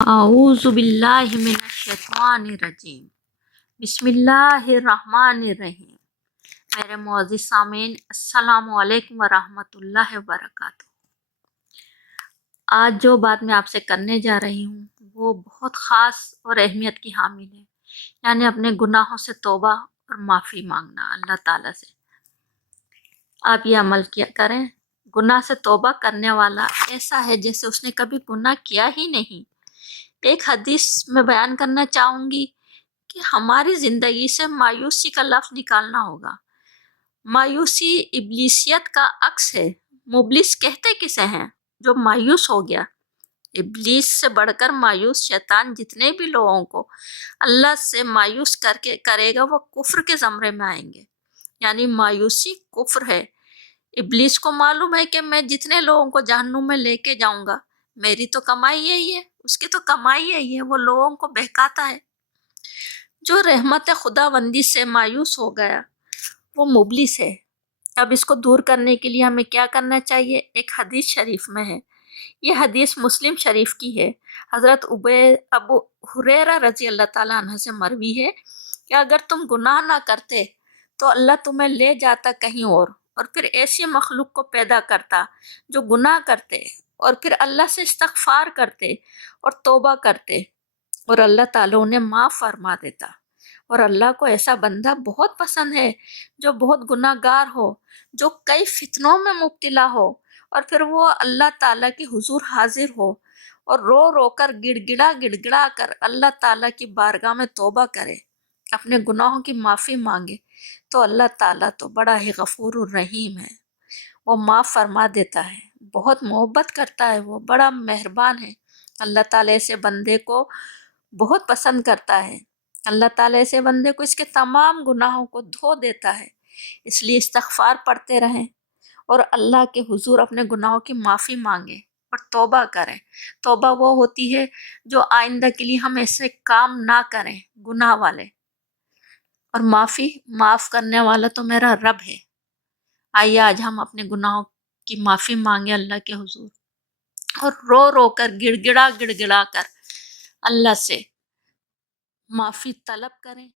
اعوذ باللہ من الشیطان الرجیم بسم اللہ الرحمن الرحیم۔ میرے معزز سامعین، السلام علیکم ورحمۃ اللہ وبرکاتہ۔ آج جو بات میں آپ سے کرنے جا رہی ہوں وہ بہت خاص اور اہمیت کی حامل ہے، یعنی اپنے گناہوں سے توبہ اور معافی مانگنا اللہ تعالیٰ سے۔ آپ یہ عمل کیا کریں۔ گناہ سے توبہ کرنے والا ایسا ہے جیسے اس نے کبھی گناہ کیا ہی نہیں۔ ایک حدیث میں بیان کرنا چاہوں گی کہ ہماری زندگی سے مایوسی کا لفظ نکالنا ہوگا۔ مایوسی ابلیسیت کا عکس ہے۔ مبلس کہتے کسے ہیں؟ جو مایوس ہو گیا۔ ابلیس سے بڑھ کر مایوس شیطان جتنے بھی لوگوں کو اللہ سے مایوس کرے گا وہ کفر کے زمرے میں آئیں گے، یعنی مایوسی کفر ہے۔ ابلیس کو معلوم ہے کہ میں جتنے لوگوں کو جہنم میں لے کے جاؤں گا میری تو کمائی یہی ہے، اس کی تو کمائی یہی ہے، وہ لوگوں کو بہکاتا ہے۔ جو رحمت خداوندی سے مایوس ہو گیا وہ مبلس ہے۔ اب اس کو دور کرنے کے لیے ہمیں کیا کرنا چاہیے؟ ایک حدیث شریف میں ہے، یہ حدیث مسلم شریف کی ہے۔ حضرت ابو ہریرہ رضی اللہ تعالیٰ عنہ سے مروی ہے کہ اگر تم گناہ نہ کرتے تو اللہ تمہیں لے جاتا کہیں اور پھر ایسی مخلوق کو پیدا کرتا جو گناہ کرتے اور پھر اللہ سے استغفار کرتے اور توبہ کرتے اور اللہ تعالیٰ انہیں معاف فرما دیتا۔ اور اللہ کو ایسا بندہ بہت پسند ہے جو بہت گناہ گار ہو، جو کئی فتنوں میں مبتلا ہو اور پھر وہ اللہ تعالیٰ کے حضور حاضر ہو اور رو رو کر گڑ گڑا کر اللہ تعالیٰ کی بارگاہ میں توبہ کرے، اپنے گناہوں کی معافی مانگے، تو اللہ تعالیٰ تو بڑا ہی غفور الرحیم ہے، وہ معاف فرما دیتا ہے، بہت محبت کرتا ہے، وہ بڑا مہربان ہے۔ اللہ تعالیٰ ایسے بندے کو بہت پسند کرتا ہے۔ اللہ تعالیٰ ایسے بندے کو اس کے تمام گناہوں کو دھو دیتا ہے۔ اس لیے استغفار پڑھتے رہیں اور اللہ کے حضور اپنے گناہوں کی معافی مانگیں اور توبہ کریں۔ توبہ وہ ہوتی ہے جو آئندہ کے لیے ہم ایسے کام نہ کریں گناہ والے، اور معاف کرنے والا تو میرا رب ہے۔ آئیے آج ہم اپنے گناہوں کی معافی مانگیں اللہ کے حضور اور رو رو کر گڑ گڑا کر اللہ سے معافی طلب کریں۔